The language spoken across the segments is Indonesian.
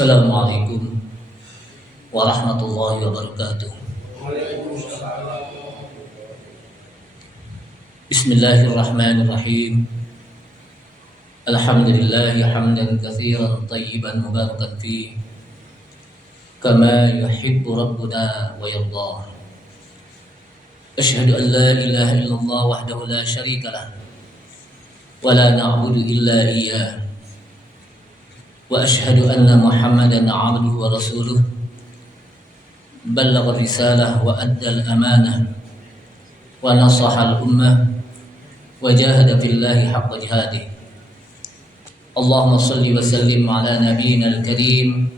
Assalamualaikum warahmatullahi wabarakatuh. Bismillahirrahmanirrahim. Alhamdulillahi hamdan katsiran tayyiban mubarakan fi kama yuhibbu rabbuna wa yardah. Asyhadu an la ilaha illallah wahdahu la syarika lah wa la na'budu illa iyyah. Wa asyhadu anna Muhammadan 'abduhu wa rasuluh ballagha risalah wa addal amanah wa nasaha al-ummah wa jahada fillahi haqqa jihadih. Allahumma salli wa sallim ala nabiyyina al-karim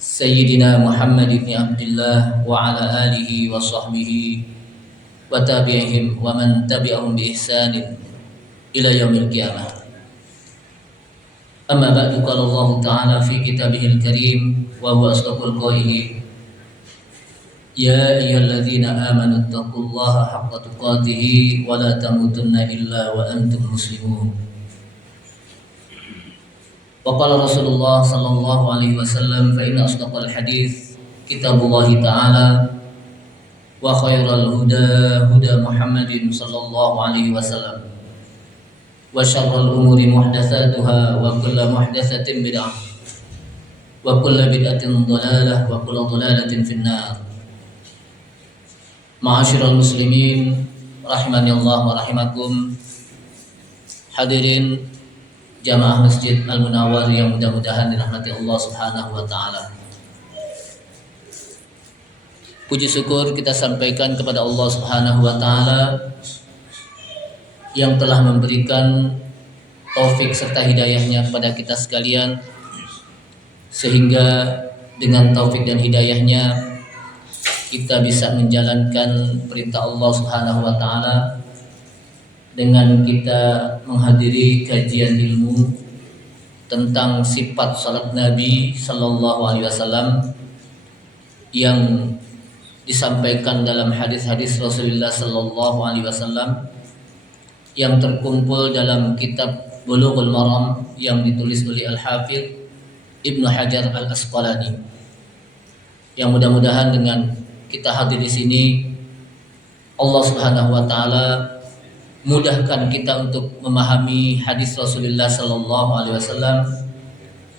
sayyidina Muhammad ibn Abdullah wa ala alihi wa sahbihi wa tabi'ihim wa man tabi'ahum bi ihsanin ila yaumil qiyamah. Amma ba'du, qala Allah ta'ala fi kitabihil karim wa huwa asdaqul qailin. Ya ayyuhalladzina amanu taqullaha haqqa tuqatih wa la tamutunna illa wa antum muslimun. Wa qala Rasulullah sallallahu alaihi wasallam fa inna asdaqal hadits kitabullah ta'ala wa khairal huda huda Muhammadin sallallahu alaihi wasallam wa syarrul umuri muhdatsatuha wa kullu muhdatsatin bid'ah wa kullu bid'atin dhalalah wa kullu dhalalatin finnar. Ma'asyiral muslimin rahimani Allah wa rahimakum. Hadirin jamaah Masjid Al-Munawwar yang mudah-mudahan dirahmati Allah Subhanahu wa taala. Puji syukur kita sampaikan kepada Allah Subhanahu wa taala yang telah memberikan taufik serta hidayahnya kepada kita sekalian, sehingga dengan taufik dan hidayahnya kita bisa menjalankan perintah Allah Subhanahu wa taala dengan kita menghadiri kajian ilmu tentang sifat salat Nabi sallallahu alaihi wasallam yang disampaikan dalam hadis-hadis Rasulullah sallallahu alaihi wasallam yang terkumpul dalam kitab Bulughul Maram yang ditulis oleh Al-Hafidz Ibnu Hajar Al-Asqalani. Yang mudah-mudahan dengan kita hadir di sini, Allah Subhanahu wa taala mudahkan kita untuk memahami hadis Rasulullah sallallahu alaihi wasallam,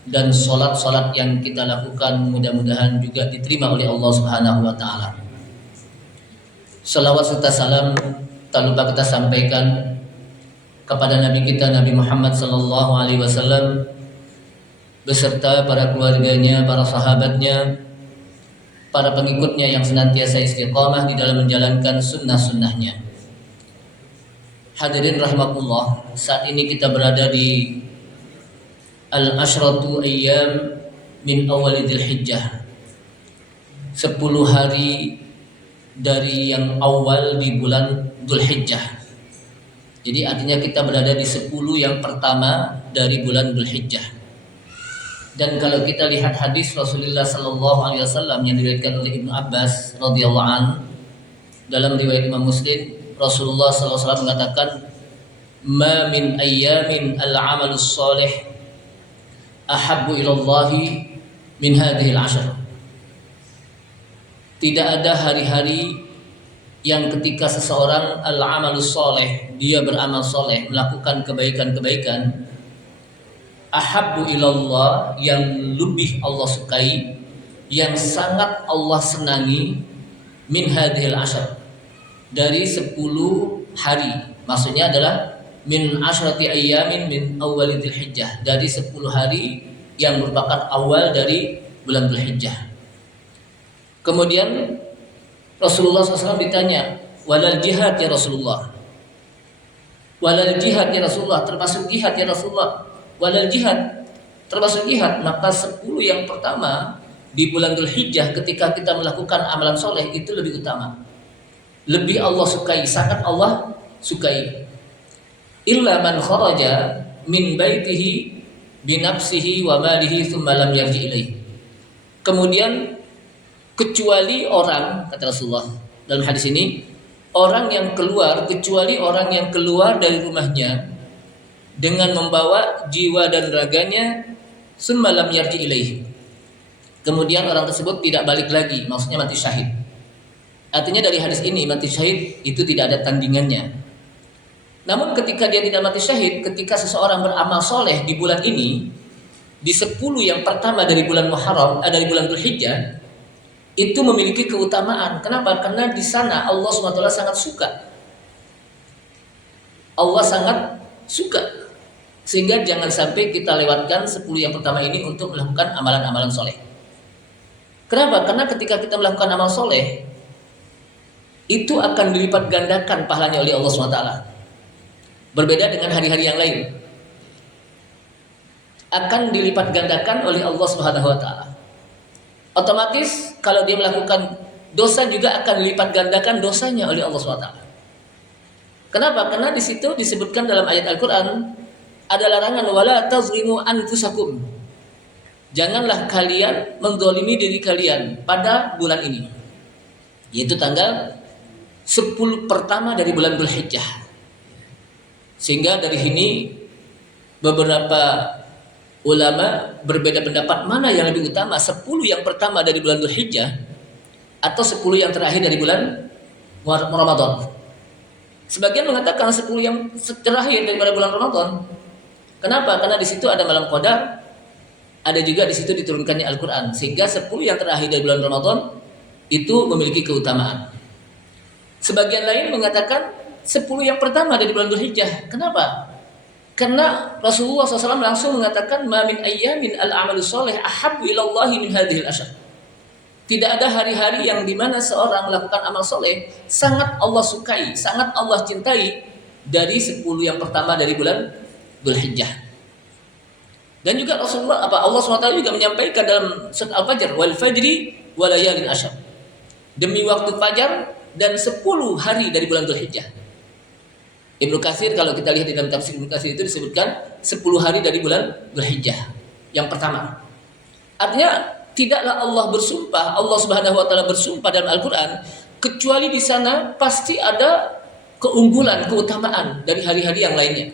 dan salat-salat yang kita lakukan mudah-mudahan juga diterima oleh Allah Subhanahu wa taala. Salawat serta salam tak lupa kita sampaikan kepada Nabi kita Nabi Muhammad sallallahu alaihi wasallam beserta para keluarganya, para sahabatnya, para pengikutnya yang senantiasa istiqamah di dalam menjalankan sunnah-sunnahnya. Hadirin rahimakumullah, saat ini kita berada di al-ashratu ayyam min awal Dzulhijjah, 10 hari dari yang awal di bulan Dzulhijjah. Jadi artinya kita berada di 10 yang pertama dari bulan Dzulhijjah. Dan kalau kita lihat hadis Rasulullah sallallahu alaihi wasallam yang diriwayatkan oleh Ibnu Abbas radhiyallahu an dalam riwayat Imam Muslim, Rasulullah sallallahu alaihi wasallam mengatakan, "Ma min ayyamin al-'amalus shalih ahabbu ila Allah min hadhihi al-'ashr." Tidak ada hari-hari yang ketika seseorang al-'amalus shalih, dia beramal soleh, melakukan kebaikan-kebaikan, ahabbu ilallah, yang lebih Allah sukai, yang sangat Allah senangi, min hadhil asyar, dari 10 hari. Maksudnya adalah min asyrati ayyamin min awal Dzulhijjah, dari 10 hari yang merupakan awal dari bulan Dzulhijjah. Kemudian Rasulullah SAW ditanya, walal jihad ya Rasulullah, walal jihad ya Rasulullah, termasuk jihad ya Rasulullah, walal jihad, termasuk jihad. Maka 10 yang pertama di bulan Dzulhijjah ketika kita melakukan amalan soleh itu lebih utama, lebih Allah sukai, sangat Allah sukai. Illa man kharaja min baitihi binafsihi wa malihi thumma lam yarji ilaihi. Kemudian kecuali orang, kata Rasulullah dalam hadis ini, orang yang keluar, kecuali orang yang keluar dari rumahnya dengan membawa jiwa dan raganya, summa lam yarji ilaihi, kemudian orang tersebut tidak balik lagi, maksudnya mati syahid. Artinya dari hadis ini mati syahid itu tidak ada tandingannya. Namun ketika dia tidak mati syahid, ketika seseorang beramal soleh di bulan ini, di 10 yang pertama dari bulan Muharram, dari bulan Dzulhijjah, itu memiliki keutamaan. Kenapa? Karena di sana Allah SWT sangat suka. Allah sangat suka. Sehingga jangan sampai kita lewatkan 10 yang pertama ini untuk melakukan amalan-amalan soleh. Kenapa? Karena ketika kita melakukan amal soleh, itu akan dilipat gandakan pahalanya oleh Allah SWT. Berbeda dengan hari-hari yang lain. Akan dilipat gandakan oleh Allah SWT. Otomatis kalau dia melakukan dosa juga akan dilipat gandakan dosanya oleh Allah SWT. Kenapa? Karena di situ disebutkan dalam ayat Al-Quran, ada larangan wala tazlimu anfusakum. Janganlah kalian menzalimi diri kalian pada bulan ini, yaitu tanggal 10 pertama dari bulan Dzulhijjah. Sehingga dari sini beberapa ulama berbeda pendapat mana yang lebih utama, 10 yang pertama dari bulan Dzulhijjah atau 10 yang terakhir dari bulan Ramadan. Sebagian mengatakan 10 yang terakhir daripada bulan Ramadan. Kenapa? Karena di situ ada malam Qadar, ada juga di situ diturunkannya Al-Quran, sehingga 10 yang terakhir dari bulan Ramadan itu memiliki keutamaan. Sebagian lain mengatakan 10 yang pertama dari bulan Dzulhijjah. Kenapa? Karena Rasulullah SAW langsung mengatakan ma min ayyamin al-amalu sholih ahabbu ilallahi min hadhil asyar. Tidak ada hari-hari yang dimana seorang melakukan amal soleh sangat Allah sukai, sangat Allah cintai dari 10 yang pertama dari bulan Dzulhijjah. Dan juga Allah SWT juga menyampaikan dalam surat Al-Fajr, wal fajri wa layalin asyar. Demi waktu fajar dan 10 hari dari bulan Dzulhijjah. Ibnu Katsir, kalau kita lihat di dalam tafsir Ibnu Katsir itu disebutkan 10 hari dari bulan Dzulhijjah yang pertama. Artinya tidaklah Allah bersumpah, Allah Subhanahu wa taala bersumpah dalam Al-Qur'an kecuali di sana pasti ada keunggulan, keutamaan dari hari-hari yang lainnya.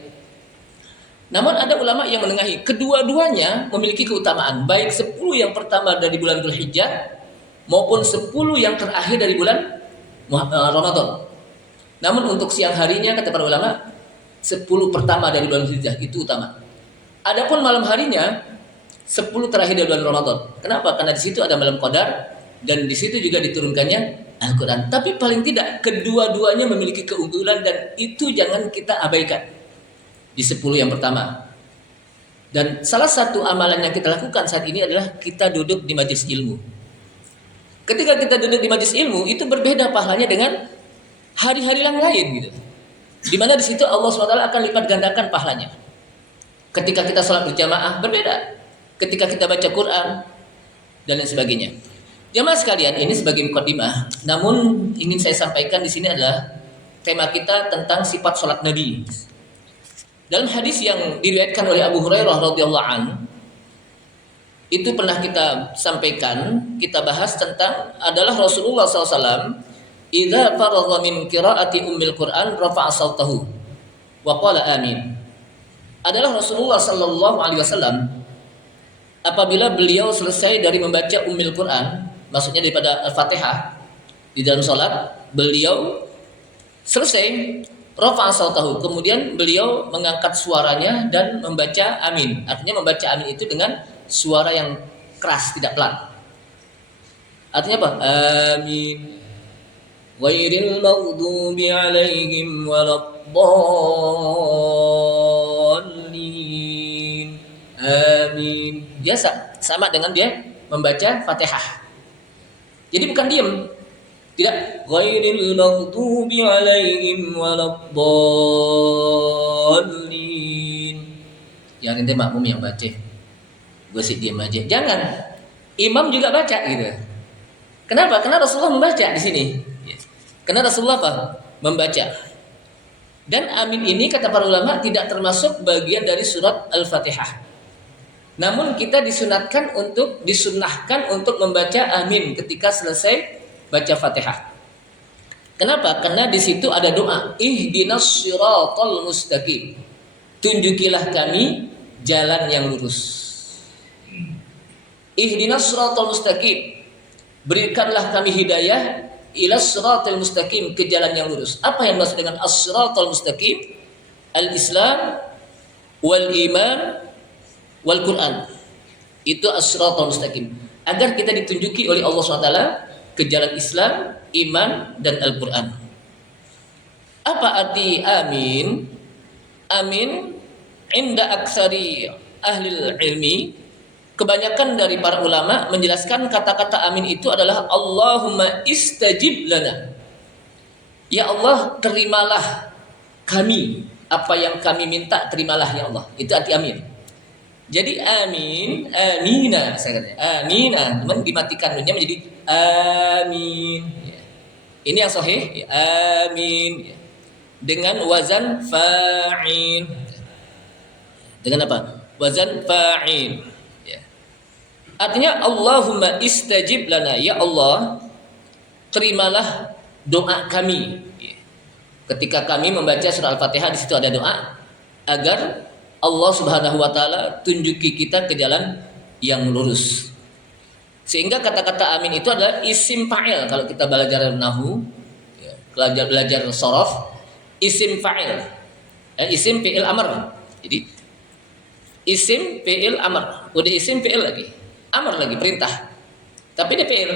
Namun ada ulama yang menengahi, kedua-duanya memiliki keutamaan, baik 10 yang pertama dari bulan Dzulhijjah maupun 10 yang terakhir dari bulan Ramadan. Namun untuk siang harinya kata para ulama 10 pertama dari bulan Dzulhijjah itu utama. Adapun malam harinya 10 terakhir dari bulan Ramadan. Kenapa? Karena di situ ada malam Qadar dan di situ juga diturunkannya Al-Quran. Tapi paling tidak kedua-duanya memiliki keunggulan dan itu jangan kita abaikan di 10 yang pertama. Dan salah satu amalan yang kita lakukan saat ini adalah kita duduk di majelis ilmu. Ketika kita duduk di majelis ilmu itu berbeda pahalanya dengan hari-hari yang lain gitu. Di mana di situ Allah SWT akan lipat gandakan pahalanya. Ketika kita sholat berjamaah berbeda. Ketika kita baca Quran dan lain sebagainya. Jamaah sekalian, ini sebagai mukadimah. Namun ingin saya sampaikan di sini adalah tema kita tentang sifat sholat Nabi. Dalam hadis yang diriwayatkan oleh Abu Hurairah radhiyallahu anhu, itu pernah kita sampaikan, kita bahas tentang adalah Rasulullah SAW idza faragha min qiraati ummil Quran rafa'a sautahu wa qala amin. Adalah Rasulullah sallallahu alaihi wasallam apabila beliau selesai dari membaca ummil Quran, maksudnya daripada Al-Fatihah di dalam salat, beliau selesai rafa'a sautahu, kemudian beliau mengangkat suaranya dan membaca amin. Artinya membaca amin itu dengan suara yang keras, tidak pelan. Artinya apa? Amin. Ghairil maghdubi 'alaihim waladdallin. Amin. Biasa, sama dengan dia membaca Fatihah. Jadi bukan diam. Tidak, ghairil maghdubi 'alaihim waladdallin. Yang ini makmum yang baca. Gue sih diam aja. Jangan. Imam juga baca gitu. Kenapa? Karena Rasulullah membaca di sini. Karena Rasulullah apa? Membaca. Dan amin ini kata para ulama tidak termasuk bagian dari surat Al-Fatihah. Namun kita disunahkan untuk membaca amin ketika selesai baca Fatihah. Kenapa? Karena di situ ada doa, ihdinas siratal mustaqim. Tunjukilah kami jalan yang lurus. Ihdinas siratal mustaqim. Berikanlah kami hidayah ila siratal mustaqim, ke jalan yang lurus. Apa yang maksud dengan as-siratal mustaqim? Al-Islam wal iman wal Quran. Itu as-siratal mustaqim. Agar kita ditunjuki oleh Allah SWT ke jalan Islam, iman, dan Al-Quran. Apa arti amin? Amin inda aksari ahlil ilmi, kebanyakan dari para ulama menjelaskan kata-kata amin itu adalah Allahumma istajib lana. Ya Allah, terimalah kami, apa yang kami minta terimalah ya Allah. Itu arti amin. Jadi amin, amina, saya kata amina, teman dimatikan nunnya menjadi amin. Ini yang sahih, amin. Dengan wazan fa'il. Dengan apa? Wazan fa'il. Artinya Allahumma istajib lana, ya Allah, terimalah doa kami. Ketika kami membaca surah Al-Fatihah, di situ ada doa agar Allah Subhanahu wa taala tunjuki kita ke jalan yang lurus. Sehingga kata-kata amin itu adalah isim fa'il. Kalau kita belajar nahwu, belajar shorof, isim fa'il. Isim fi'il amr. Jadi isim fi'il amr. Udah isim fi'il lagi. Amr lagi, perintah. Tapi ini fi'il.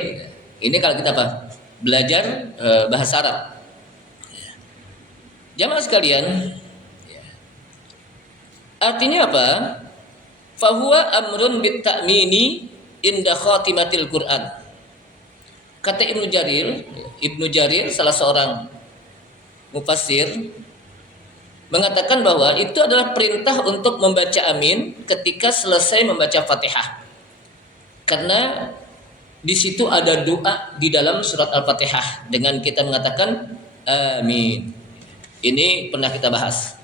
Ini kalau kita apa? Belajar bahasa Arab. Jamaah sekalian, artinya apa? Fahuwa amrun bit ta'mini inda khatimatil Quran. Kata Ibnu Jarir salah seorang mufassir mengatakan bahwa itu adalah perintah untuk membaca amin ketika selesai membaca Fatihah. Karena di situ ada doa di dalam surat Al-Fatihah dengan kita mengatakan amin. Ini pernah kita bahas.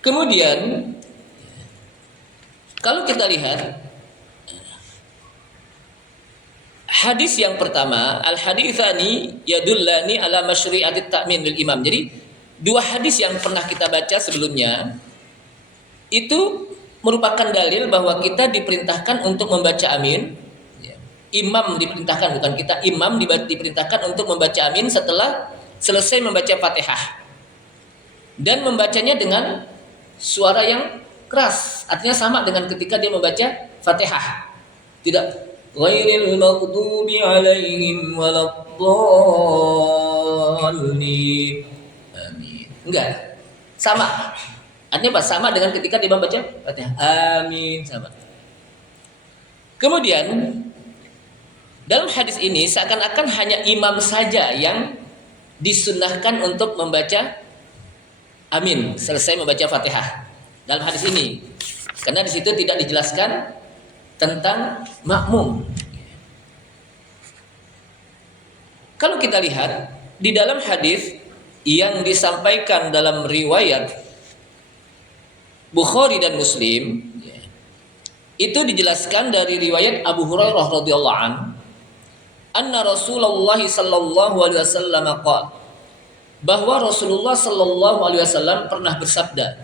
Kemudian kalau kita lihat hadis yang pertama, al-haditsani yadullani ala masyri'atit ta'min lil imam. Jadi dua hadis yang pernah kita baca sebelumnya itu merupakan dalil bahwa kita diperintahkan untuk membaca amin. Imam diperintahkan, bukan kita, imam diperintahkan untuk membaca amin setelah selesai membaca Fatihah. Dan membacanya dengan suara yang keras, artinya sama dengan ketika dia membaca Fatihah. Tidak ghairil maghdubi alaihim waladdallin. Amin. Enggak. Sama. Artinya apa? Sama dengan ketika dia membaca Fatihah. Amin, sama. Kemudian dalam hadis ini seakan-akan hanya imam saja yang disunnahkan untuk membaca amin selesai membaca Fatihah dalam hadis ini, karena di situ tidak dijelaskan tentang makmum. Kalau kita lihat di dalam hadis yang disampaikan dalam riwayat Bukhari dan Muslim, itu dijelaskan dari riwayat Abu Hurairah radhiyallahu anhu, anna Rasulullah sallallahu alaihi wasallam qala, bahwa Rasulullah sallallahu alaihi wasallam pernah bersabda.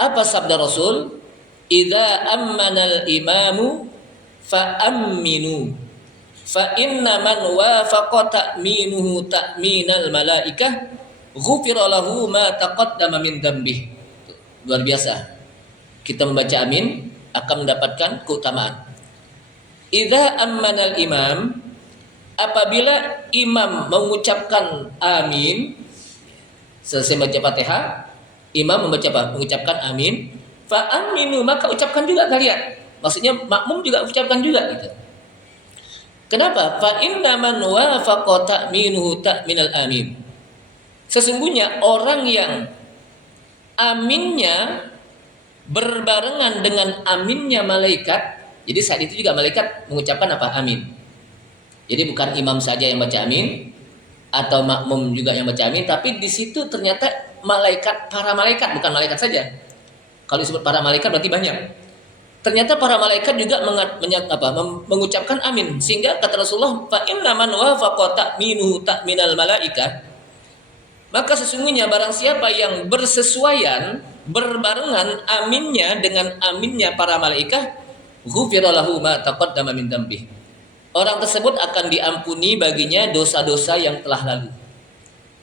Apa sabda Rasul? Idza ammana al-imamu fa amminu fa inna man wafaqa ta'minuhu ta'minal malaikah ghufira lahu ma taqaddama min dzambih. Luar biasa. Kita membaca amin akan mendapatkan keutamaan. Idza ammana al-imam, apabila imam mengucapkan amin selesai baca Fatihah, imam mengucapkan amin, fa aminu, maka ucapkan juga kalian. Maksudnya makmum juga ucapkan juga gitu. Kenapa? Fa inna man wafaqa ta'minuhu ta'minal amin. Sesungguhnya orang yang aminnya berbarengan dengan aminnya malaikat. Jadi saat itu juga malaikat mengucapkan apa? Amin. Jadi bukan imam saja yang baca amin atau makmum juga yang baca amin, tapi di situ ternyata malaikat, para malaikat, bukan malaikat saja. Kalau disebut para malaikat berarti banyak. Ternyata para malaikat juga mengucapkan amin, sehingga kata Rasulullah, fa inna man wafaqa ta'minuhu ta'minal malaikah, maka sesungguhnya barang siapa yang bersesuaian, berbarengan aminnya dengan aminnya para malaikat, ghufira lahu ma taqaddama min dzambi. Orang tersebut akan diampuni baginya dosa-dosa yang telah lalu.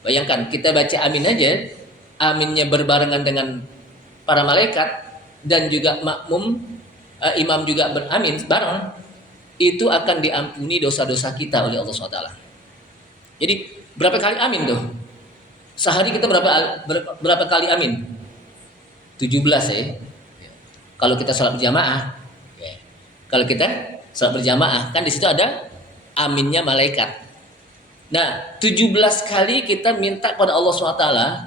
Bayangkan kita baca amin aja, aminnya berbarengan dengan para malaikat dan juga makmum, imam juga beramin bareng, itu akan diampuni dosa-dosa kita oleh Allah SWT. Jadi berapa kali amin tuh? Sehari kita berapa kali amin? 17 ya. Kalau kita sholat berjamaah, ya. Kalau kita sholat berjamaah kan di situ ada aminnya malaikat. Nah, 17 kali kita minta kepada Allah SWT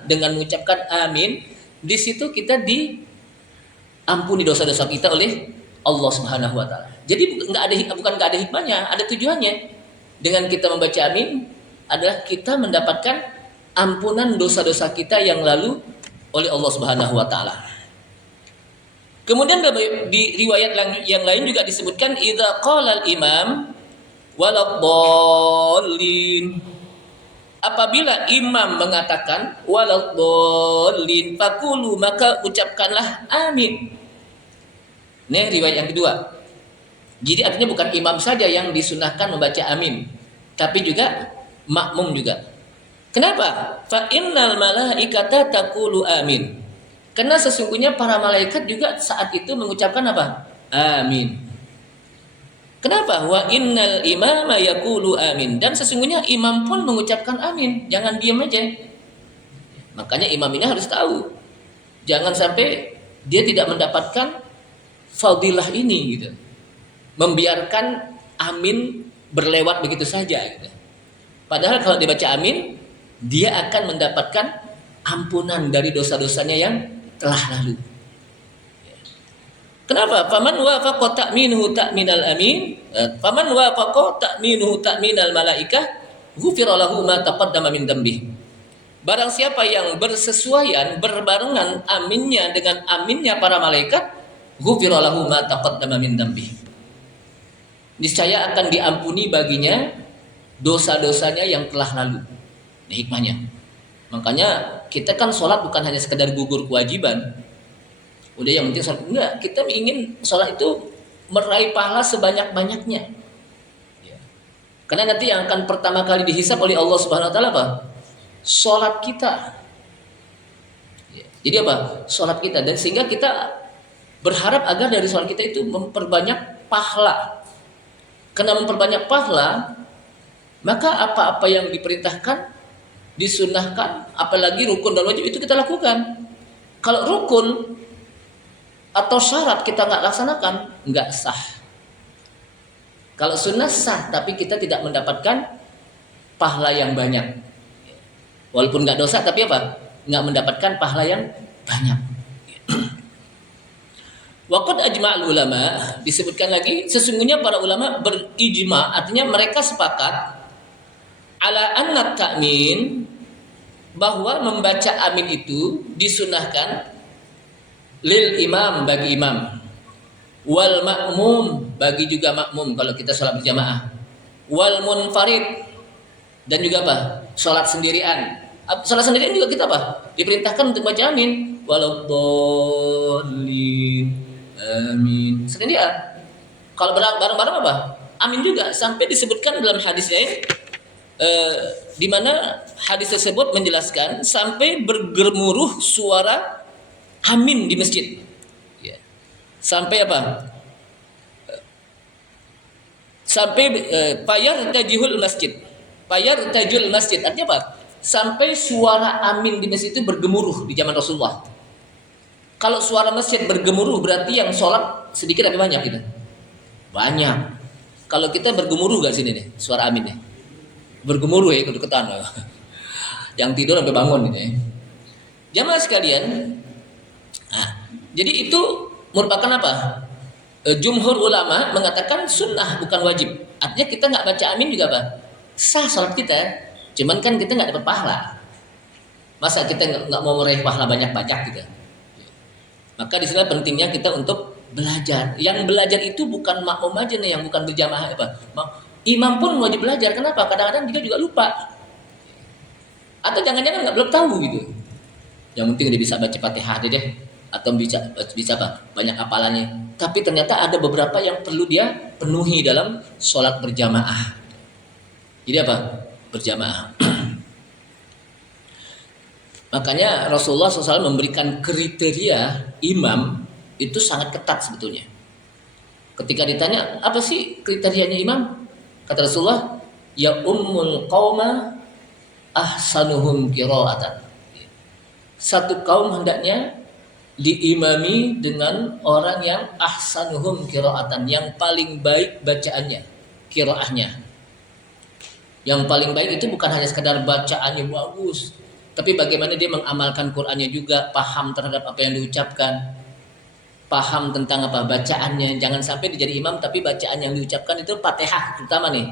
dengan mengucapkan amin, di situ kita diampuni dosa-dosa kita oleh Allah Subhanahu wa taala. Jadi bukan enggak ada hikmahnya, ada tujuannya. Dengan kita membaca amin adalah kita mendapatkan ampunan dosa-dosa kita yang lalu oleh Allah Subhanahu wa taala. Kemudian di riwayat yang lain juga disebutkan idza qala al-imam waladdallin. Apabila imam mengatakan waladdallin faqulu, maka ucapkanlah amin. Ini riwayat yang kedua. Jadi artinya bukan imam saja yang disunahkan membaca amin, tapi juga makmum juga. Kenapa? Fa innal malaikata taqulu amin. Karena sesungguhnya para malaikat juga saat itu mengucapkan apa? Amin. Kenapa? Wa innal imama yaqulu amin. Dan sesungguhnya imam pun mengucapkan amin. Jangan diam aja. Makanya imam ini harus tahu. Jangan sampai dia tidak mendapatkan fadilah ini gitu. Membiarkan amin berlewat begitu saja gitu. Padahal kalau dibaca amin, dia akan mendapatkan ampunan dari dosa-dosanya yang telah lalu. Kenapa? Faman wafaqa ta'minuhu ta'minal amin, faman wafaqa ta'minuhu ta'minal malaikah, ghufira lahu ma taqaddama min dzambi. Barang siapa yang bersesuaian, berbarengan aminnya dengan aminnya para malaikat, ghufira lahu ma taqaddama min dzambi. Niscaya akan diampuni baginya dosa-dosanya yang telah lalu. Ini hikmahnya. Makanya kita kan sholat bukan hanya sekedar gugur kewajiban. Udah yang penting sholat, enggak, kita ingin sholat itu meraih pahala sebanyak-banyaknya. Ya. Karena nanti yang akan pertama kali dihisab oleh Allah Subhanahu wa taala apa? Sholat kita. Ya. Jadi apa? Sholat kita, dan sehingga kita berharap agar dari sholat kita itu memperbanyak pahala. Karena memperbanyak pahala, maka apa-apa yang diperintahkan, disunnahkan, apalagi rukun dan wajib itu kita lakukan. Kalau rukun atau syarat kita nggak laksanakan, nggak sah. Kalau sunnah sah, tapi kita tidak mendapatkan pahala yang banyak. Walaupun nggak dosa, tapi apa? Nggak mendapatkan pahala yang banyak. Waqad ajma'al ulama, disebutkan lagi, sesungguhnya para ulama berijma, artinya mereka sepakat ala anna ta'min, bahwa membaca amin itu disunahkan lil imam, bagi imam, wal makmum, bagi juga makmum kalau kita sholat berjamaah, wal munfarid, dan juga apa? Sholat sendirian. Sholat sendirian juga kita apa? Diperintahkan untuk baca amin, waladdallin, amin, sendirian. Kalau bareng-bareng apa? Amin juga, sampai disebutkan dalam hadisnya di mana hadis tersebut menjelaskan sampai bergemuruh suara amin di masjid. Ya. Sampai apa? Sampai payar tajihul masjid. Payar tajul masjid. Artinya apa? Sampai suara amin di masjid itu bergemuruh di zaman Rasulullah. Kalau suara masjid bergemuruh berarti yang sholat sedikit atau banyak gitu? Banyak. Kalau kita bergemuruh gak sini nih suara aminnya? Bergemuruh ya, kedeketan. Yang tidur sampai bangun gitu ya. Jamaah sekalian, nah, jadi itu merupakan apa? Jumhur ulama mengatakan sunnah bukan wajib. Artinya kita nggak baca amin juga apa? Sah sholat kita. Cuman kan kita nggak dapat pahala. Masa kita nggak mau meraih pahala banyak-banyak gitu? Maka di sana pentingnya kita untuk belajar. Yang belajar itu bukan makmum aja nih, yang bukan berjamaah apa? Imam pun wajib belajar. Kenapa? Kadang-kadang dia juga lupa. Atau jangan-jangan belum tahu gitu. Yang penting dia bisa baca Fatihah aja deh. atau bisa apa? Banyak hafalannya. Tapi ternyata ada beberapa yang perlu dia penuhi dalam sholat berjamaah. Jadi apa? Berjamaah. Makanya Rasulullah SAW memberikan kriteria imam itu sangat ketat sebetulnya. Ketika ditanya, apa sih kriterianya imam? Kata Rasulullah, ya ummul qauma ahsanuhum qiraatan. Satu kaum hendaknya diimami dengan orang yang ahsanuhum qiraatan, yang paling baik bacaannya, qiraahnya. Yang paling baik itu bukan hanya sekedar bacaannya bagus, tapi bagaimana dia mengamalkan Qur'annya juga, paham terhadap apa yang diucapkan, paham tentang apa bacaannya. Jangan sampai dia jadi imam tapi bacaan yang diucapkan itu Fatihah terutama nih,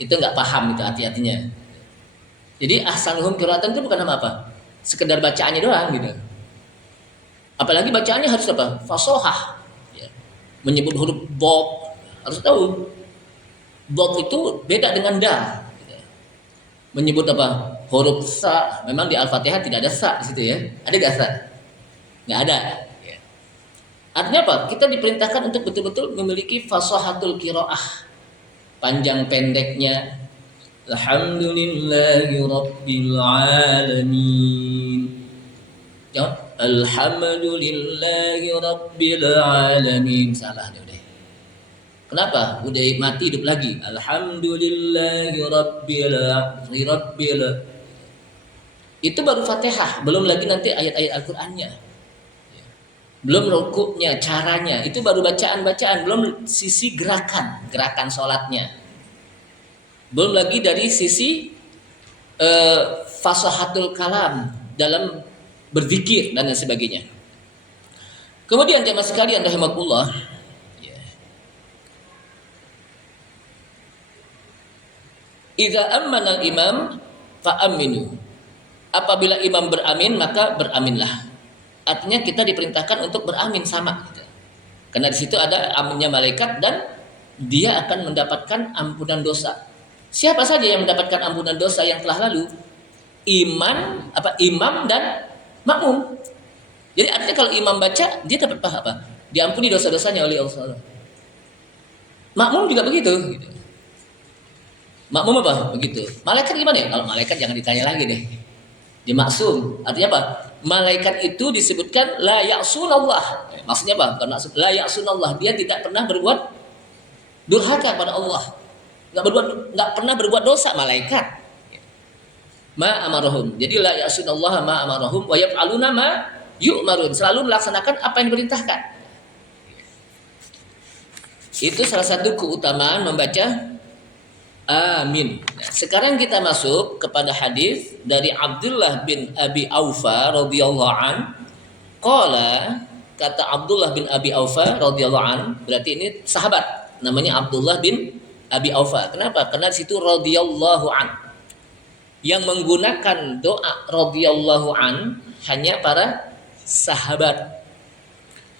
itu nggak paham, itu hati-hatinya. Jadi ahsanuhum qiraatan itu bukan apa sekedar bacaannya doang gitu. Apalagi bacaannya harus apa? Fasohah. Ya. Menyebut huruf dad, harus tahu. Dad itu beda dengan da. Gitu. Menyebut apa? Huruf sa. Memang di Al-Fatihah tidak ada sa di situ ya. Ada nggak sa? Nggak ada. Ya. Artinya apa? Kita diperintahkan untuk betul-betul memiliki fasohatul qiraah. Panjang pendeknya. Alhamdulillahi Rabbil Alamin. Ya, Alhamdulillahi Rabbil Alamin. Salah deh udah. Kenapa? Udah mati hidup lagi. Alhamdulillahi Rabbil. Itu baru Fatihah, belum lagi nanti ayat-ayat Al-Qur'annya. Belum rukuknya, caranya. Itu baru bacaan-bacaan, belum sisi gerakan sholatnya. Belum lagi dari sisi fasahatul kalam dalam berzikir dan lain sebagainya. Kemudian jemaah sekalian rahimakumullah, idza ammana al-imam fa aminu. Apabila imam beramin maka beraminlah. Artinya kita diperintahkan untuk beramin sama gitu. Karena di situ ada aminnya malaikat dan dia akan mendapatkan ampunan dosa. Siapa saja yang mendapatkan ampunan dosa yang telah lalu? Imam dan makmum. Jadi artinya kalau imam baca, dia dapat apa? Diampuni dosa-dosanya oleh Allah. Makmum juga begitu. Makmum apa? Begitu. Malaikat gimana ya? Kalau malaikat jangan ditanya lagi deh. Dia maksum. Artinya apa? Malaikat itu disebutkan la ya'sunallah. Maksudnya apa? Karena la ya'sunallah, dia tidak pernah berbuat durhaka pada Allah. Nggak pernah berbuat dosa malaikat. Ma amarahum. Jadi la ya'sunallah ma amarahum wa yaf'aluna ma yu'marun. Selalu melaksanakan apa yang diperintahkan. Itu salah satu keutamaan membaca amin. Nah, sekarang kita masuk kepada hadis dari Abdullah bin Abi Aufa radhiyallahu an. Qala, kata Abdullah bin Abi Aufa radhiyallahu an, berarti ini sahabat, namanya Abdullah bin Abi Aufa. Kenapa? Karena di situ radhiyallahu an. Yang menggunakan doa radhiyallahu an hanya para sahabat.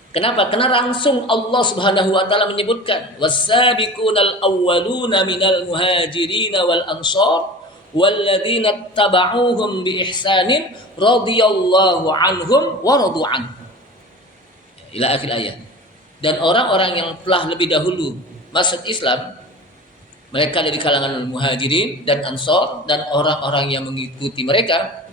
Kenapa? Karena langsung Allah Subhanahu wa taala menyebutkan was-sabiqunal awwaluna minal muhajirin wal ansar walladzina tabauhum bi ihsanin radhiyallahu anhum wa radu an. Ila akhir ayat. Dan orang-orang yang telah lebih dahulu masuk Islam, mereka dari kalangan muhajirin dan ansar dan orang-orang yang mengikuti mereka,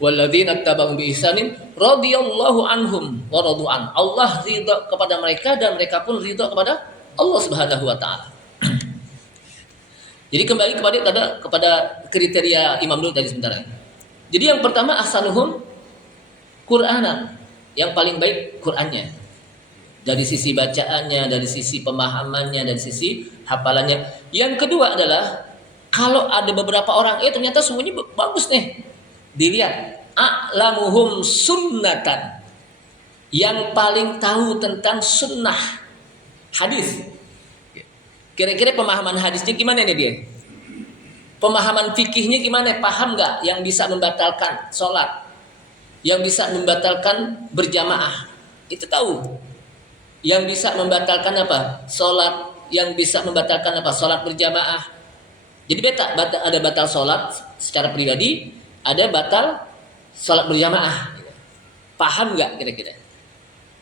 walladzina tabauhum bi ihsanin radhiyallahu anhum wa radu an. Allah ridha kepada mereka dan mereka pun ridha kepada Allah Subhanahu wa taala. Jadi kembali kepada kriteria imam dulu tadi sebentar. Jadi yang pertama ahsanuhum Qur'anan, yang paling baik Qur'annya. Dari sisi bacaannya, dari sisi pemahamannya, dari sisi hafalannya. Yang kedua adalah kalau ada beberapa orang, ternyata semuanya bagus nih. Dilihat, a'lamuhum sunnatan, yang paling tahu tentang sunnah hadis. Kira-kira pemahaman hadisnya gimana nih dia? Pemahaman fikihnya gimana? Paham nggak? Yang bisa membatalkan sholat, yang bisa membatalkan berjamaah, itu tahu. Yang bisa membatalkan apa? Sholat, yang bisa membatalkan apa? Sholat berjamaah. Jadi ada batal sholat secara pribadi, ada batal sholat berjamaah. Paham nggak kira-kira?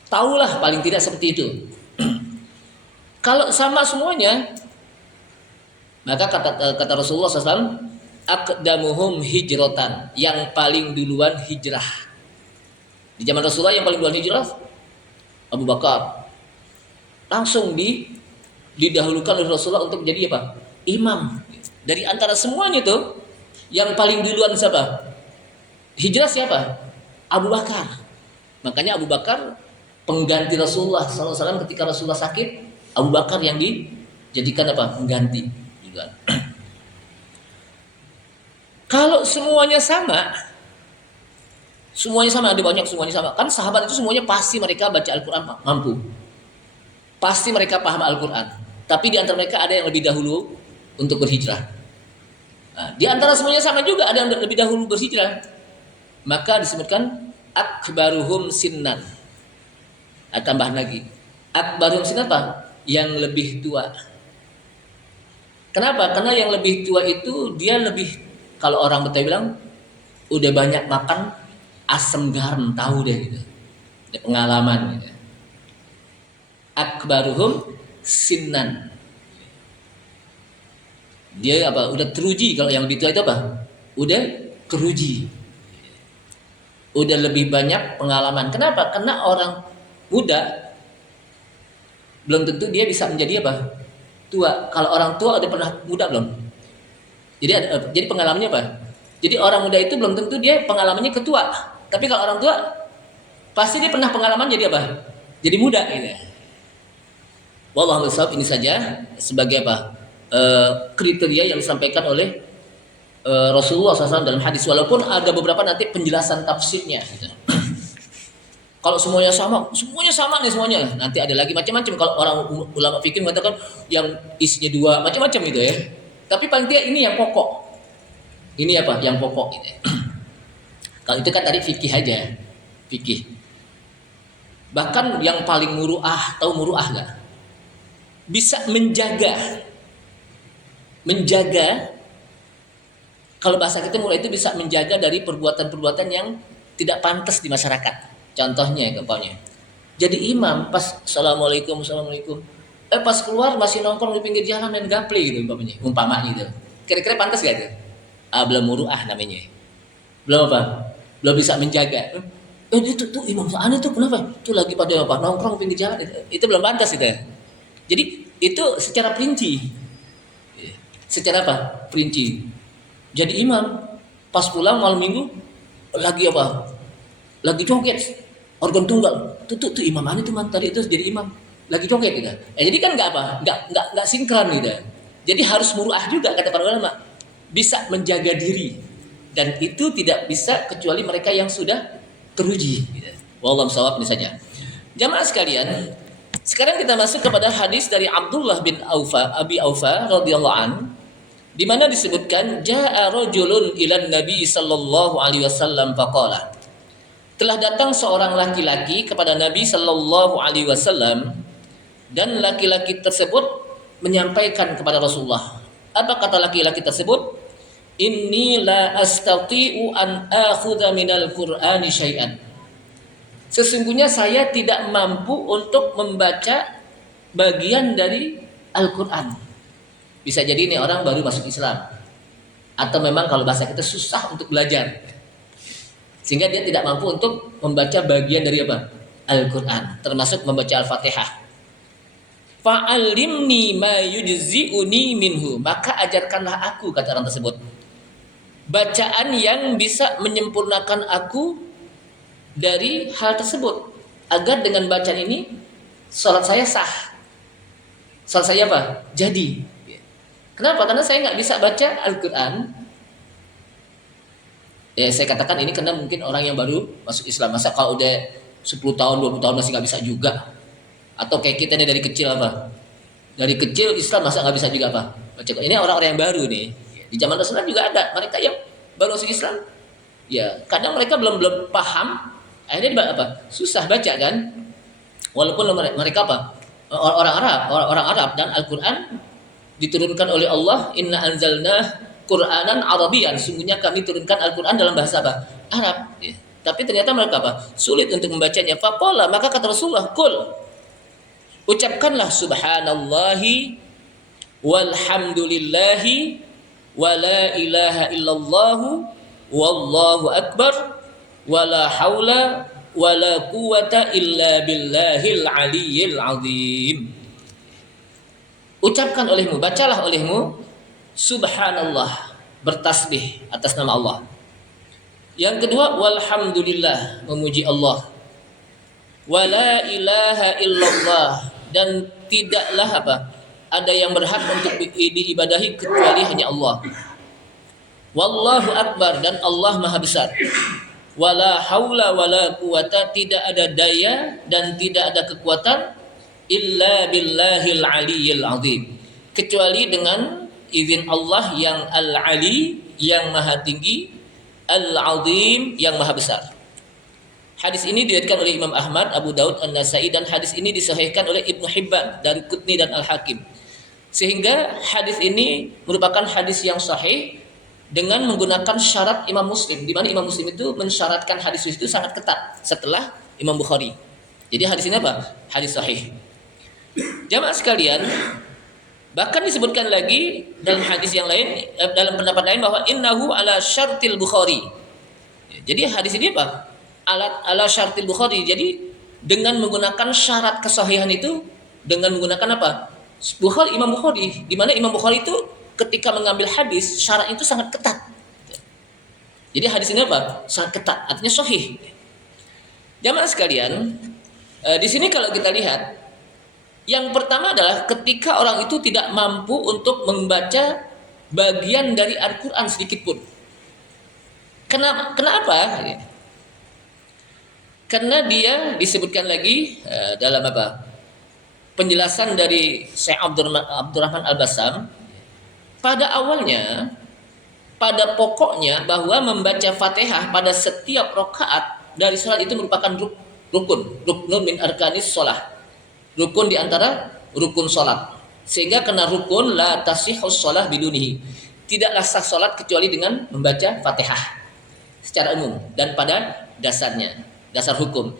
Tahulah paling tidak seperti itu. Kalau sama semuanya, maka kata Rasulullah SAW, aqdamuhum hijratan, yang paling duluan hijrah. Di zaman Rasulullah yang paling duluan hijrah Abu Bakar. Langsung didahulukan oleh Rasulullah untuk jadi apa? Imam. Dari antara semuanya tuh yang paling duluan siapa? Hijrah siapa? Abu Bakar. Makanya Abu Bakar pengganti Rasulullah SAW ketika Rasulullah sakit, Abu Bakar yang dijadikan apa? Pengganti juga. Kalau semuanya sama, ada banyak semuanya sama. Kan sahabat itu semuanya pasti mereka baca Al-Quran mampu. Pasti mereka paham Al-Quran. Tapi di antara mereka ada yang lebih dahulu untuk berhijrah. Nah, di antara semuanya sama juga ada yang lebih dahulu berhijrah. Maka disebutkan akbaruhum sinnan. Tambah lagi. Akbaruhum sinnan apa? Yang lebih tua. Kenapa? Karena yang lebih tua itu dia lebih, kalau orang Betawi bilang, udah banyak makan asam garam, tahu deh gitu. Ada pengalaman gitu. Akbaruhum sinnan. Dia apa? Udah teruji. Kalau yang lebih tua itu apa? Udah teruji. Udah lebih banyak pengalaman. Kenapa? Karena orang muda belum tentu dia bisa menjadi apa? Tua. Kalau orang tua udah pernah muda belum? Jadi pengalamannya apa? Jadi orang muda itu belum tentu dia pengalamannya ketua. Tapi kalau orang tua pasti dia pernah pengalaman jadi apa? Jadi muda gitu. Wallahu a'lam, ini saja sebagai apa? Kriteria yang disampaikan oleh Rasulullah SAW dalam hadis, walaupun ada beberapa nanti penjelasan tafsirnya gitu. Kalau semuanya sama nih semuanya. Nanti ada lagi macam-macam. Kalau orang ulama fikih mengatakan yang isinya dua macam-macam gitu ya. Tapi paling tidak ini yang pokok. Ini apa? Yang pokok gitu. Kalau itu kan tadi fikih aja. Fikih. Bahkan yang paling muru'ah, tahu muru'ah enggak? Bisa menjaga. Kalau bahasa kita muru'ah itu bisa menjaga dari perbuatan-perbuatan yang tidak pantas di masyarakat. Contohnya gampangnya. Jadi imam pas assalamualaikum pas keluar masih nongkrong di pinggir jalan main gaple gitu umpamanya gitu. Kira-kira pantas gak itu? Belum muru'ah namanya. Belum apa? Belum bisa menjaga. Itu tuh imam aneh tuh kenapa? Itu lagi pada apa? Nongkrong pinggir jalan. Itu belum pantas itu. Jadi itu secara perinci. Secara apa? Perinci. Jadi imam pas pulang malam minggu lagi apa? Lagi joget organ tunggal. Tuh imam aneh tuh tadi itu jadi imam. Lagi joget gitu. Jadi kan enggak sinkron gitu. Jadi harus muru'ah juga kata para ulama. Bisa menjaga diri. Dan itu tidak bisa kecuali mereka yang sudah teruji gitu. Wallahu shawab ini saja. Jamaah sekalian, sekarang kita masuk kepada hadis dari Abdullah bin Abi Aufa radhiyallahu an, di mana disebutkan jaa rajulun ilan Nabi sallallahu alaihi wasallam faqala. Telah datang seorang laki-laki kepada Nabi sallallahu alaihi wasallam dan laki-laki tersebut menyampaikan kepada Rasulullah. Apa kata laki-laki tersebut? Inni la astati'u an akhudha minal Qur'ani syai'an. Sesungguhnya saya tidak mampu untuk membaca bagian dari Al-Qur'an. Bisa jadi ini orang baru masuk Islam. Atau memang kalau bahasa kita susah untuk belajar. Sehingga dia tidak mampu untuk membaca bagian dari apa? Al-Qur'an, termasuk membaca Al-Fatihah. Fa'allimni ma yujzi'uni minhu, maka ajarkanlah aku, kata orang tersebut, bacaan yang bisa menyempurnakan aku dari hal tersebut, agar dengan bacaan ini salat saya sah. Salat saya apa? Jadi. Kenapa? Karena saya nggak bisa baca Al-Qur'an. Ya saya katakan ini karena mungkin orang yang baru masuk Islam. Masa kalau udah 10 tahun, 20 tahun masih nggak bisa juga. Atau kayak kita nih dari kecil apa? Dari kecil Islam masa nggak bisa juga apa? Baca. Ini orang-orang yang baru nih. Di zaman Rasulullah juga ada mereka yang baru masuk Islam. Ya, kadang mereka belum paham. Akhirnya apa? Susah baca kan? Walaupun mereka apa? Orang Arab dan Al-Qur'an diturunkan oleh Allah, inna anzalna Qur'anan Arabian, sungguhnya kami turunkan Al-Qur'an dalam bahasa apa? Arab. Ya. Tapi ternyata mereka apa? Sulit untuk membacanya. Faqala, maka kata Rasulullah, "Qul." Ucapkanlah subhanallahi walhamdulillahi wa la ilaha illallah wallahu akbar wa la haula wa la quwata illa billahil aliyyil azim. Ucapkan olehmu, bacalah olehmu subhanallah, bertasbih atas nama Allah. Yang kedua, walhamdulillah, memuji Allah. Wala ilaha illallah, dan tidaklah apa? Ada yang berhak untuk diibadahi kecuali hanya Allah. Wallahu akbar, dan Allah maha besar. Wala haula wala quwata, tidak ada daya dan tidak ada kekuatan illa billahil aliyyil azim, kecuali dengan izin Allah yang al-ali, yang maha tinggi, al-azim, yang maha besar. Hadis ini diriwayatkan oleh Imam Ahmad, Abu Daud, An-Nasai, dan hadis ini disahihkan oleh Ibnu Hibban, Daruqutni, dan Al-Hakim. Sehingga hadis ini merupakan hadis yang sahih dengan menggunakan syarat Imam Muslim, di mana Imam Muslim itu mensyaratkan hadis itu sangat ketat setelah Imam Bukhari. Jadi hadis ini apa? Hadis sahih. Jamaah sekalian, bahkan disebutkan lagi dalam hadis yang lain, dalam pendapat lain, bahwa innahu ala syartil Bukhari. Jadi hadis ini apa? Ala syartil Bukhari. Jadi dengan menggunakan syarat kesahihan itu, dengan menggunakan apa? Imam Bukhari, di mana Imam Bukhari itu ketika mengambil hadis, syarat itu sangat ketat. Jadi hadis ini apa? Sangat ketat, artinya sahih. Jamaah sekalian, di sini kalau kita lihat, yang pertama adalah ketika orang itu tidak mampu untuk membaca bagian dari Al-Quran sedikit pun. Kenapa? Karena dia disebutkan lagi dalam apa? Penjelasan dari Syekh Abdurrahman Al-Bassam, pada awalnya, pada pokoknya, bahwa membaca Fatihah pada setiap rakaat dari salat itu merupakan rukun min arkanis shalah. Rukun di antara rukun salat. Sehingga kena rukun la tasihhus shalah bidunihi. Tidaklah sah salat kecuali dengan membaca Fatihah secara umum dan pada dasarnya, dasar hukum.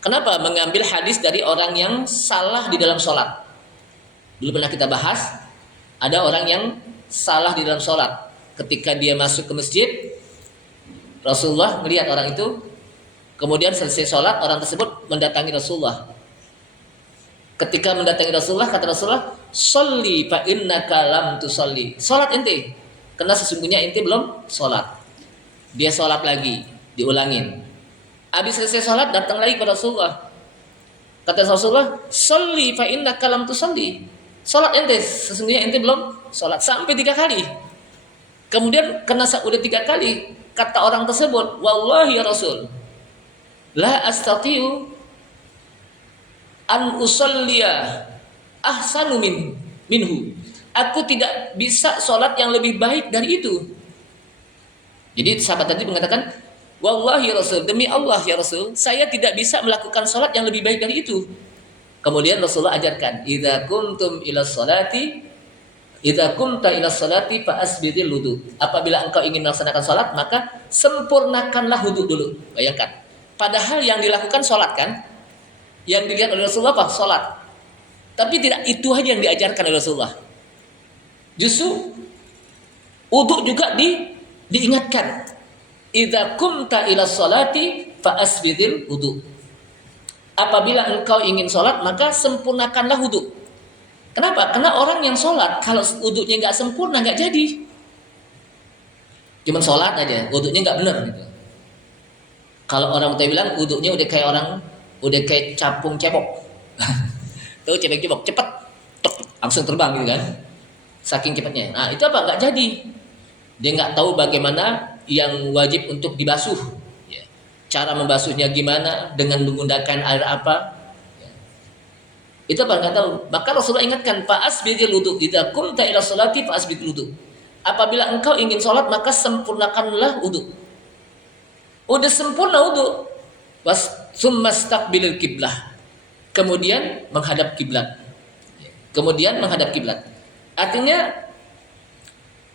Kenapa mengambil hadis dari orang yang salah di dalam salat? Dulu pernah kita bahas, ada orang yang salah di dalam salat. Ketika dia masuk ke masjid, Rasulullah melihat orang itu, kemudian selesai salat, orang tersebut mendatangi Rasulullah. Ketika mendatangi Rasulullah, kata Rasulullah, "Sholli fa innaka lam tusolli." Salat ente, karena sesungguhnya ente belum salat. Dia salat lagi, diulangin. Habis selesai salat, datang lagi ke Rasulullah. Kata Rasulullah, "Sholli fa innaka lam tusolli." Salat ente, sesungguhnya ente belum salat. Sampai 3 kali. Kemudian karena udah 3 kali, kata orang tersebut, "Wallahi ya Rasul, la astati'u an usalliya ahsanu minhu." Aku tidak bisa sholat yang lebih baik dari itu. Jadi sahabat tadi mengatakan, "Wallahi ya Rasul, demi Allah ya Rasul, saya tidak bisa melakukan sholat yang lebih baik dari itu." Kemudian Rasulullah ajarkan, idza kumta ila sholati fa asbitil wudu. Apabila engkau ingin melaksanakan sholat, maka sempurnakanlah wudu dulu. Bayangkan, padahal yang dilakukan sholat kan, yang dilihat oleh Rasulullah apa? Sholat. Tapi tidak itu aja yang diajarkan oleh Rasulullah. Justru wudu juga diingatkan. Idza kumta ila sholati fa asbidil wudu. Apabila engkau ingin sholat, maka sempurnakanlah wudu. Kenapa? Karena orang yang sholat, kalau wudunya nggak sempurna, nggak jadi. Cuman sholat aja, wudunya nggak benar gitu. Kalau orang tadi bilang wudunya udah kayak capung cebok. Tuh cebok cepet, langsung terbang gitu kan, saking cepatnya. Nah itu apa? Nggak jadi. Dia nggak tahu bagaimana yang wajib untuk dibasuh, cara membasuhnya gimana, dengan menggunakan air apa. Itu apa? Nggak tahu. Maka Rasulullah ingatkan, fa'asbidil wudu. Idza qumta ila sholati fa'asbidil wudu. Apabila engkau ingin sholat, maka sempurnakanlah wudu. Udah sempurna wudu, Tsumastaqbilil kiblah. Kemudian menghadap kiblat. Artinya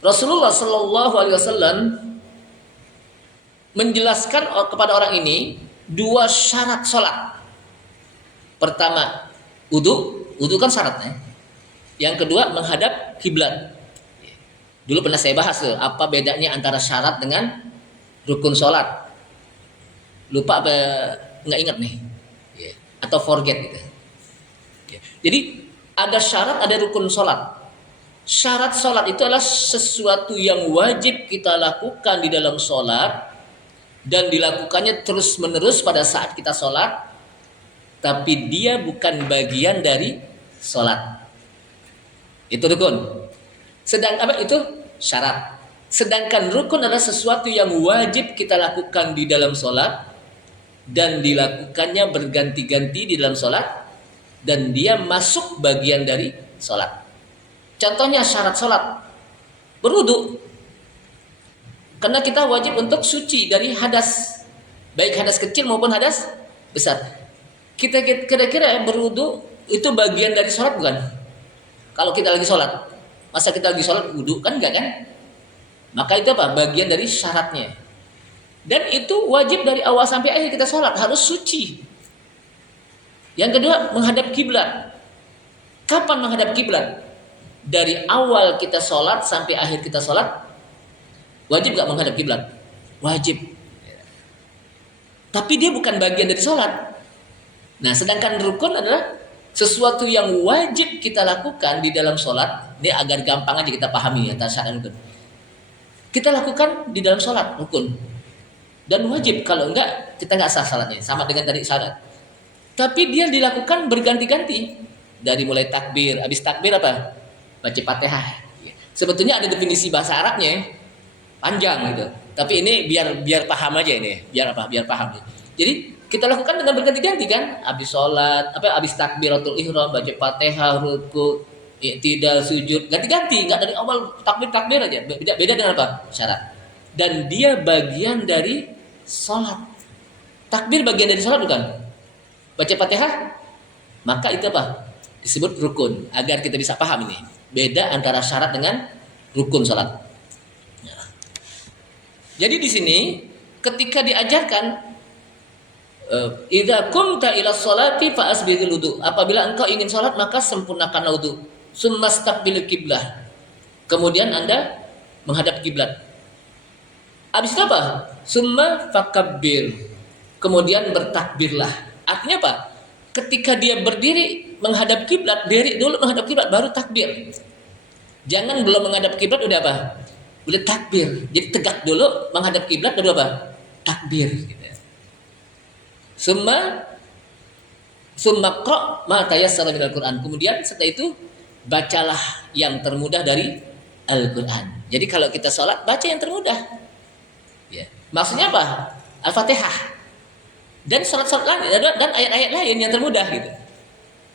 Rasulullah Shallallahu Alaihi Wasallam menjelaskan kepada orang ini dua syarat sholat. Pertama, wudu kan syaratnya. Yang kedua, menghadap kiblat. Dulu pernah saya bahas tuh, apa bedanya antara syarat dengan rukun sholat. Lupa apa, nggak ingat nih, atau forget gitu. Jadi ada syarat, ada rukun sholat. Syarat sholat itu adalah sesuatu yang wajib kita lakukan di dalam sholat dan dilakukannya terus menerus pada saat kita sholat, tapi dia bukan bagian dari sholat. Itu rukun. Sedangkan itu syarat. Sedangkan rukun adalah sesuatu yang wajib kita lakukan di dalam sholat dan dilakukannya berganti-ganti di dalam sholat dan dia masuk bagian dari sholat. Contohnya syarat sholat, berwudu. Karena kita wajib untuk suci dari hadas, baik hadas kecil maupun hadas besar. Kita kira-kira berwudu itu bagian dari sholat bukan? Kalau kita lagi sholat, masa kita lagi sholat wudu kan enggak kan? Maka itu apa? Bagian dari syaratnya. Dan itu wajib dari awal sampai akhir kita sholat harus suci. Yang kedua, menghadap kiblat. Kapan menghadap kiblat? Dari awal kita sholat sampai akhir kita sholat, wajib gak menghadap kiblat? Wajib. Tapi dia bukan bagian dari sholat. Nah, sedangkan rukun adalah sesuatu yang wajib kita lakukan di dalam sholat. Ini agar gampang aja kita pahami antara syarat dan rukun. Kita lakukan di dalam sholat, rukun. Dan wajib, kalau enggak kita nggak sah sholatnya. Sama dengan tadi syarat. Tapi dia dilakukan berganti-ganti. Dari mulai takbir, habis takbir apa? Baca Fatihah. Sebetulnya ada definisi bahasa Arabnya panjang gitu. Tapi ini biar paham aja ini, biar paham. Jadi kita lakukan dengan berganti-ganti kan? Habis sholat, habis takbiratul ihram, baca Fatihah, ruku, i'tidal, sujud, ganti-ganti, enggak dari awal takbir aja. Beda dengan apa? Syarat. Dan dia bagian dari sholat. Takbir bagian dari sholat bukan? Baca Fatihah, maka itu apa? Disebut rukun. Agar kita bisa paham ini. Beda antara syarat dengan rukun salat. Ya. Jadi di sini ketika diajarkan idza qumta ila sholati fa asbighil wudu. Apabila engkau ingin salat maka sempurnakanlah wudu. Summastaqbil kiblah. Kemudian Anda menghadap kiblat. Habis itu apa? Summa fakabbir. Kemudian bertakbirlah. Artinya apa? Ketika dia berdiri menghadap kiblat, diri dulu menghadap kiblat baru takbir. Jangan belum menghadap kiblat udah apa? Udah takbir. Jadi tegak dulu menghadap kiblat baru apa? Takbir gitu. Summa qra' ma tayassara minal Qur'an. Kemudian setelah itu bacalah yang termudah dari Al-Qur'an. Jadi kalau kita sholat baca yang termudah. Ya. Maksudnya apa? Al-Fatihah. Dan sholat-sholat lain dan ayat-ayat lain yang termudah gitu,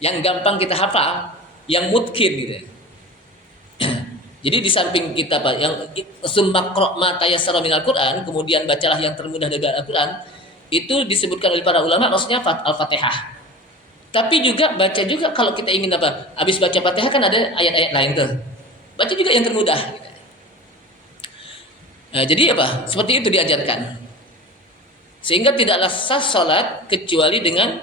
yang gampang kita hafal, yang mungkin gitu. Jadi di samping kita yang summa qra' ma tayassara minal Qur'an, kemudian bacalah yang termudah dari Al-Qur'an, itu disebutkan oleh para ulama maksudnya Al-Fatihah. Tapi juga baca juga kalau kita ingin apa? Habis baca Fatihah kan ada ayat-ayat lain tuh. Baca juga yang termudah gitu. Nah, jadi apa? Seperti itu diajarkan. Sehingga tidaklah sah salat kecuali dengan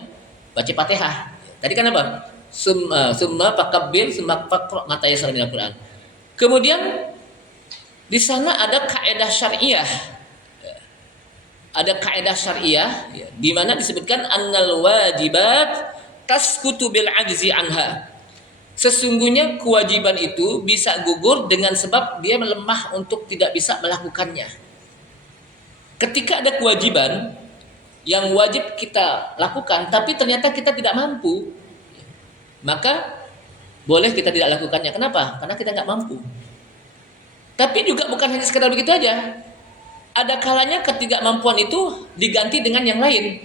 baca Fatihah. Tadi kan apa? Summa fakabbir summa faqra' ma tayassara minal Qur'an. Kemudian di sana ada kaidah syariah. Ada kaidah syariah di mana disebutkan annal wajibat tasqutu bil ajzi anha. Sesungguhnya kewajiban itu bisa gugur dengan sebab dia melemah untuk tidak bisa melakukannya. Ketika ada kewajiban yang wajib kita lakukan tapi ternyata kita tidak mampu, maka boleh kita tidak lakukannya. Kenapa? Karena kita nggak mampu. Tapi juga bukan hanya sekedar begitu aja. Ada kalanya ketidakmampuan itu diganti dengan yang lain.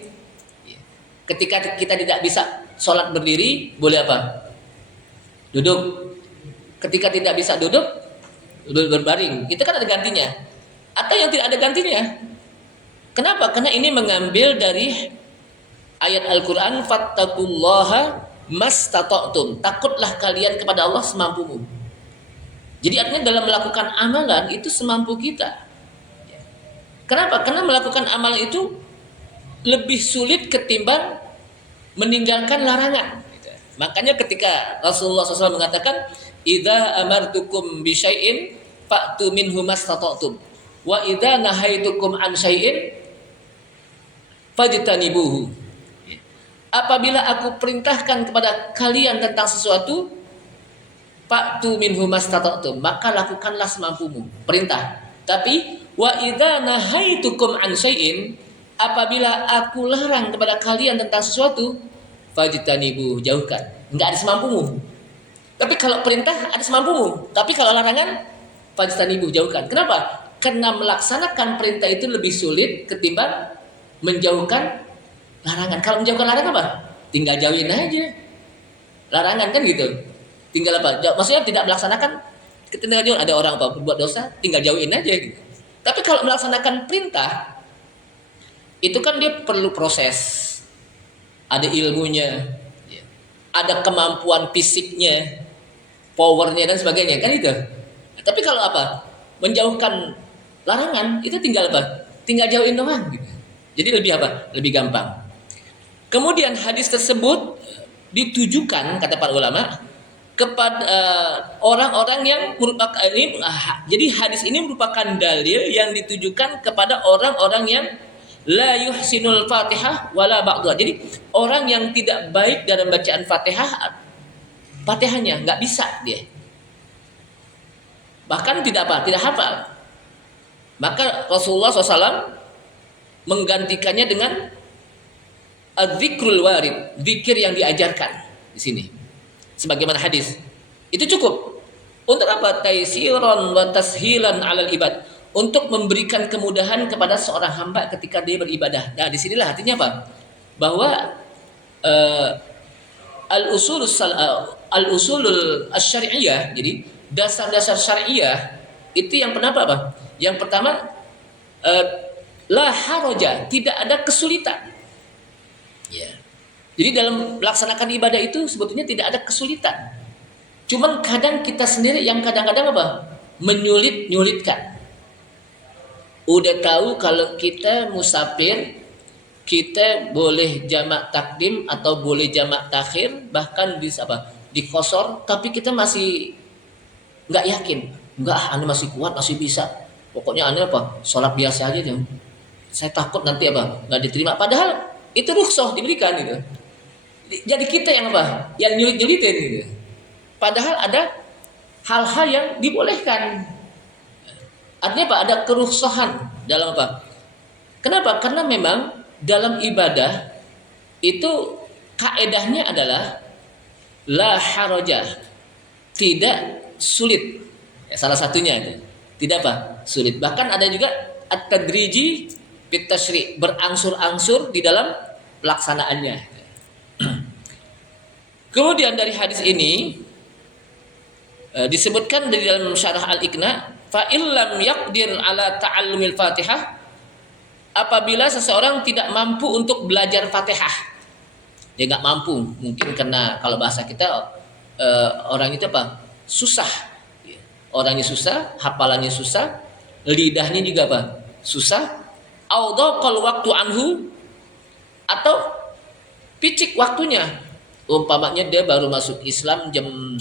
Ketika kita tidak bisa sholat berdiri, boleh apa? Duduk. Ketika tidak bisa duduk, berbaring. Itu kan ada gantinya. Atau yang tidak ada gantinya. Kenapa? Karena ini mengambil dari ayat Al-Quran, fattaqullaha mastata'tum. Takutlah kalian kepada Allah semampumu. Jadi artinya dalam melakukan amalan itu semampu kita. Kenapa? Karena melakukan amal itu lebih sulit ketimbang meninggalkan larangan. Makanya ketika Rasulullah SAW mengatakan, "Idza amartukum bi syai'in fa'tu minhu mastata'tum, wa idza nahaitukum an syai'in fajtanibuhu." Apabila aku perintahkan kepada kalian tentang sesuatu, fa'tu minhu mastata'tum, maka lakukanlah semampumu. Perintah. Tapi wa idza nahaitukum an syai'in, apabila aku larang kepada kalian tentang sesuatu, fajtanibuhu, jauhkan. Enggak ada semampumu. Tapi kalau perintah ada semampumu. Tapi kalau larangan, fajtanibuhu, jauhkan. Kenapa? Karena melaksanakan perintah itu lebih sulit ketimbang menjauhkan larangan. Kalau menjauhkan larangan apa? Tinggal jauhin aja. Larangan kan gitu. Tinggal apa? Maksudnya tidak melaksanakan, ketika ada orang apa berbuat dosa, tinggal jauhin aja gitu. Tapi kalau melaksanakan perintah, itu kan dia perlu proses, ada ilmunya, ada kemampuan fisiknya, powernya dan sebagainya kan itu. Tapi kalau apa? Menjauhkan larangan itu tinggal apa? Tinggal jauhin doang gitu. Jadi lebih apa? Lebih gampang. Kemudian hadis tersebut ditujukan, kata para ulama, kepada orang-orang yang merupakan ini. Jadi hadis ini merupakan dalil yang ditujukan kepada orang-orang yang la yuhsinul Fatihah wala ba'dha. Jadi orang yang tidak baik dalam bacaan Fatihahnya nggak bisa dia. Bahkan tidak hafal. Maka Rasulullah SAW menggantikannya dengan az-zikrul warid, zikir yang diajarkan di sini. Sebagaimana hadis. Itu cukup. Untuk apa? Taisiran wa tashilan 'alal ibad. Untuk memberikan kemudahan kepada seorang hamba ketika dia beribadah. Nah, disinilah artinya apa? Bahwa al-usulul asy-syar'iyyah, jadi dasar-dasar syariah itu yang kenapa apa? Yang pertama, la haraja, tidak ada kesulitan. Ya. Jadi dalam melaksanakan ibadah itu sebetulnya tidak ada kesulitan. Cuman kadang kita sendiri yang kadang-kadang apa? Menyulit-nyulitkan. Udah tahu kalau kita musafir, kita boleh jamak takdim atau boleh jamak takhir, bahkan di qashar, tapi kita masih nggak yakin. Enggak, ane masih kuat, masih bisa. Pokoknya ane sholat biasa aja deh. Saya takut nanti nggak diterima. Padahal itu rukhsah diberikan gitu. Jadi kita yang yang nyulit-nyulitin gitu. Padahal ada hal-hal yang dibolehkan. Artinya ada kerukhsahan dalam apa? Kenapa? Karena memang dalam ibadah itu kaedahnya adalah la haraja, tidak sulit. Ya, salah satunya itu. Tidak sulit. Bahkan ada juga at-tadriji fit tasyri', berangsur-angsur di dalam pelaksanaannya. Kemudian dari hadis ini disebutkan dari dalam syarah Al-Iqna, fa illam yaqdir ala ta'allumil Fatihah, apabila seseorang tidak mampu untuk belajar Fatihah. Dia nggak mampu, mungkin karena kalau bahasa kita orang itu susah. Orangnya susah, hafalannya susah, lidahnya juga susah. Audaqal waktu anhu, atau picik waktunya. Umpamanya dia baru masuk Islam jam 10.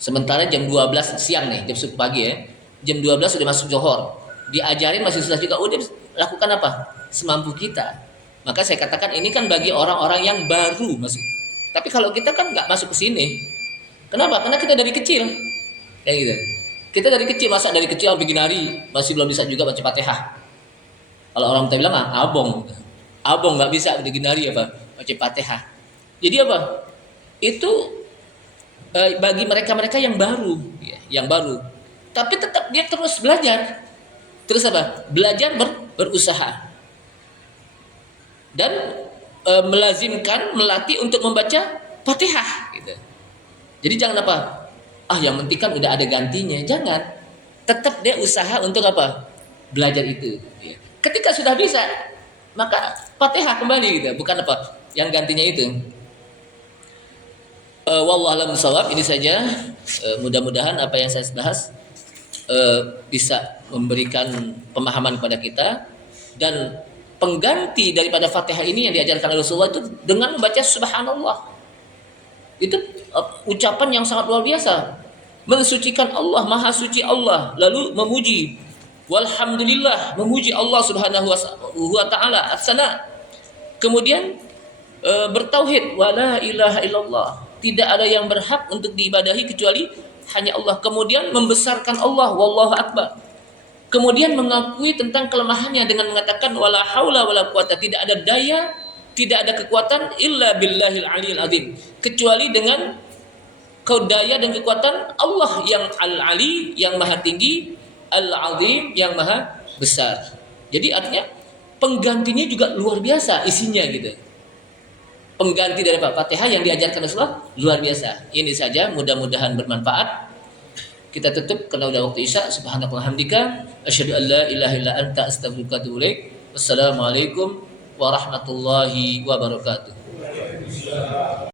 Sementara jam 12 siang nih, jam 10 pagi ya. Jam 12 sudah masuk Johor. Diajarin masih susah juga. Udah lakukan semampu kita. Maka saya katakan ini kan bagi orang-orang yang baru masuk. Tapi kalau kita kan nggak masuk ke sini. Kenapa? Karena kita dari kecil. Kayak gitu. Kita dari kecil, masa dari kecil sampai ginari masih belum bisa juga baca Fatihah. Kalau orang kita bilang abong. Abong nggak bisa diginari baca Fatihah. Jadi itu bagi mereka-mereka yang baru, yang baru. Tapi tetap dia terus belajar. Terus belajar berusaha. Dan melazimkan, melatih untuk membaca Fatihah gitu. Jadi jangan yang penting kan udah ada gantinya. Jangan. Tetap dia usaha untuk belajar itu. Ketika sudah bisa, maka Fatihah kembali gitu. Bukan yang gantinya itu. Wallahu a'lam bishawab. Ini saja, mudah-mudahan apa yang saya bahas bisa memberikan pemahaman kepada kita. Dan pengganti daripada Fatihah ini yang diajarkan Rasulullah itu dengan membaca subhanallah. Itu ucapan yang sangat luar biasa, mensucikan Allah, maha suci Allah, lalu memuji walhamdulillah, memuji Allah subhanahu wa ta'ala as-sana. Kemudian bertauhid wala ilaha illallah, tidak ada yang berhak untuk diibadahi kecuali hanya Allah. Kemudian membesarkan Allah, wallahu akbar. Kemudian mengakui tentang kelemahannya dengan mengatakan wala haula wala quwata, tidak ada daya, tidak ada kekuatan illa billahil aliyil azim, kecuali dengan daya dan kekuatan Allah yang al-ali, yang maha tinggi, al-azim, yang maha besar. Jadi artinya penggantinya juga luar biasa isinya gitu. Pengganti dari Fatihah yang diajarkan Rasulullah luar biasa. Ini saja, mudah-mudahan bermanfaat. Kita tutup karena udah waktu Isya. Subhanallah hamdika asyhadu an la ilaha illa anta astaghfiruka wa atubu ilaik. Wassalamualaikum warahmatullahi wabarakatuh.